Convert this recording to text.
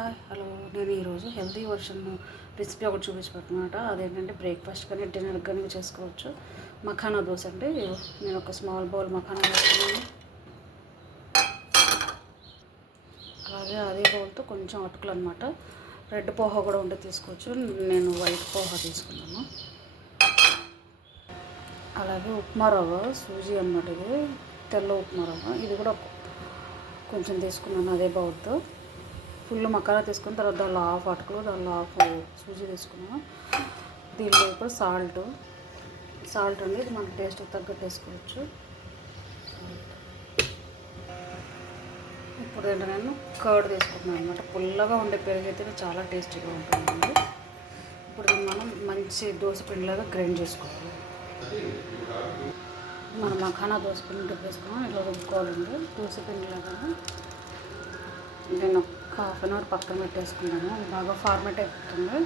Hi hello నేను ఈరోజు healthy version recipe ఒకటి చూపించబోతున్నమాట. అదేంటంటే బ్రేక్ఫాస్ట్ కానీ డిన్నర్ కానీ చేసుకోవచ్చు. మఖానా దోశ అంటే నేను ఒక స్మాల్ బౌల్ మఖానా వేసుకున్నాను. అలాగే అదే బౌల్తో కొంచెం అటుకులు అనమాట. రెడ్ పోహా కూడా ఉంటే తీసుకోవచ్చు. నేను వైట్ పోహా తీసుకున్నాను. అలాగే ఉప్మా రవ్వ సూజీ అన్నమాట, ఇది తెల్ల ఉప్మా రవ్వ, ఇది కూడా కొంచెం తీసుకున్నాను అదే బౌల్తో. ఫుల్ మకానా తీసుకున్న తర్వాత దానిలో హాఫ్ అటుకులు, దానిలో హాఫ్ సూజీ తీసుకున్నాను. దీనిలో ఇప్పుడు సాల్ట్ అండి, ఇది మనకు టేస్ట్కి తగ్గట్టు వేసుకోవచ్చు. ఇప్పుడు ఏంటంటే నేను కర్డ్ తీసుకుంటున్నాను అనమాట. పుల్లగా ఉండే పెరుగు అయితే చాలా టేస్టీగా ఉంటుందండి. ఇప్పుడు దీన్ని మనం మంచి దోశ పిండిలాగా గ్రైండ్ చేసుకోవాలి. మనం మఖానా దోశ పిండి వేసుకున్నాం, ఇలా రుబ్బుకోవాలండి దోశ పిండిలాగా. నేను ఒక హాఫ్ అన్ అవర్ పక్కన పెట్టేసుకున్నాను, అది బాగా ఫార్మేట్ అయిపోతుంది.